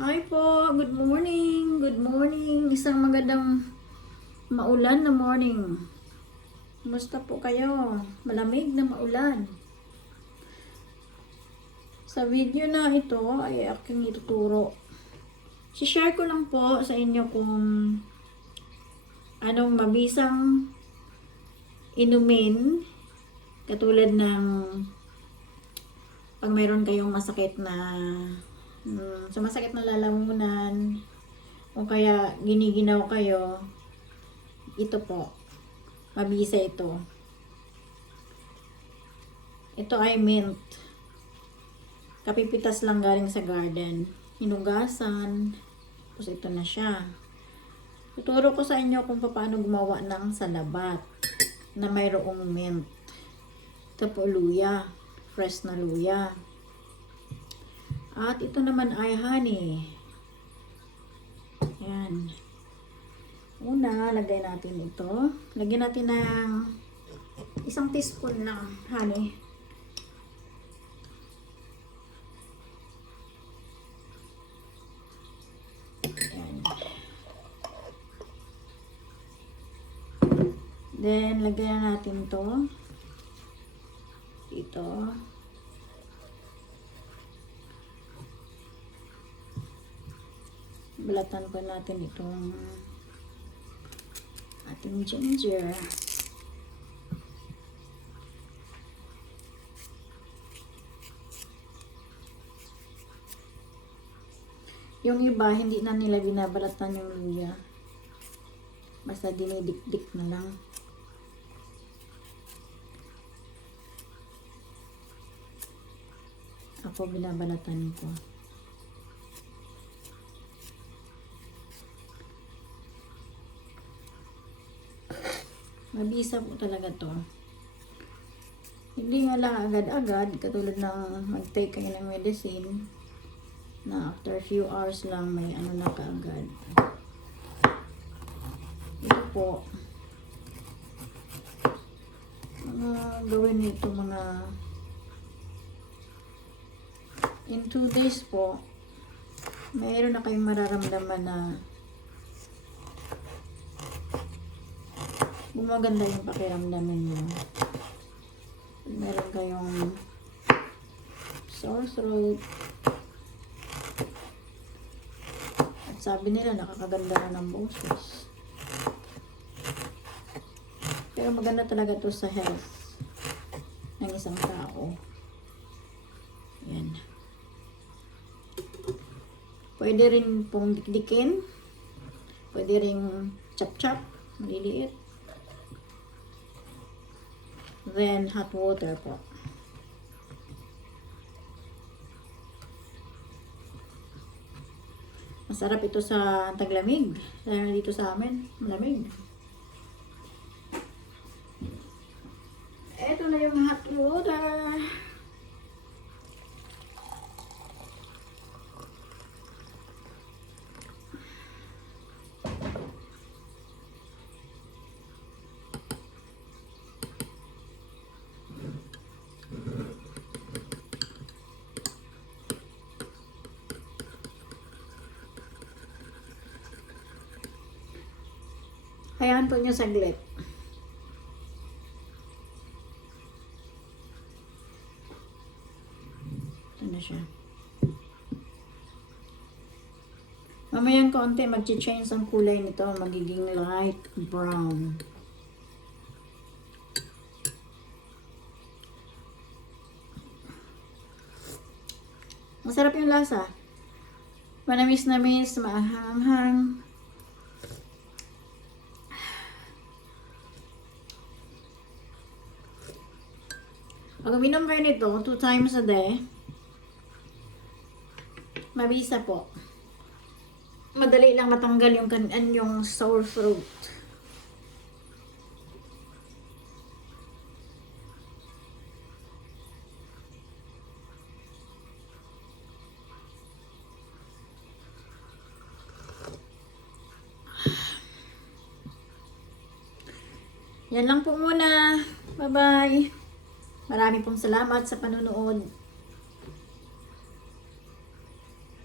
Hi po, good morning, good morning. Isang magandang maulan na morning. Kumusta po kayo? Malamig na maulan. Sa video na ito ay aking ituturo. Si-share ko lang po sa inyo kung anong mabisang inumin katulad ng pag mayroon kayong masakit na sumasakit na lalamunan o kaya giniginaw kayo, ito po, mabisa ito. Ito ay mint. Kapipitas lang galing sa garden. Hinugasan. Tapos ito na siya. Tuturo ko sa inyo kung paano gumawa ng salabat na mayroong mint. Ito po luya. Fresh na luya. At ito naman ay honey. Ayan. Una, lagay natin ito. Lagyan natin ng 1 teaspoon ng honey. Ayan. Then, lagyan natin ito. Ito. Balatan pa natin itong ating ginger. Yung iba, hindi na nila binabalatan yung luya. Basta dinidikdik na lang. Ako binabalatan ko. Mabisa po talaga to. Hindi nga lang agad-agad, katulad ng mag-take kayo ng medicine na after a few hours lang may ano na kaagad. Ito po, mga gawin nito mga in 2 days po, mayroon na kayong mararamdaman na gumaganda yung pakiramdam niyo. Meron kayong sore throat. At sabi nila nakakaganda na ng boses. Pero maganda talaga to sa health ng isang tao. Yan. Pwede rin pong dikdikin. Pwede rin chop-chop. Maliliit. Then, hot water po. Masarap ito sa taglamig. Lalo dito sa amin, malamig. Ito na yung hot water. Hayaan po nyo saglit. Ito na siya. Mamayang konti, mag-change ang kulay nito. Magiging light brown. Masarap yung lasa. Manamis-namis, maanghang-hang. Pag uminom kayo nito 2 times a day, mabisa po. Madali lang matanggal yung sore throat. Yan lang po muna. Bye-bye. Maraming pong salamat sa panonood.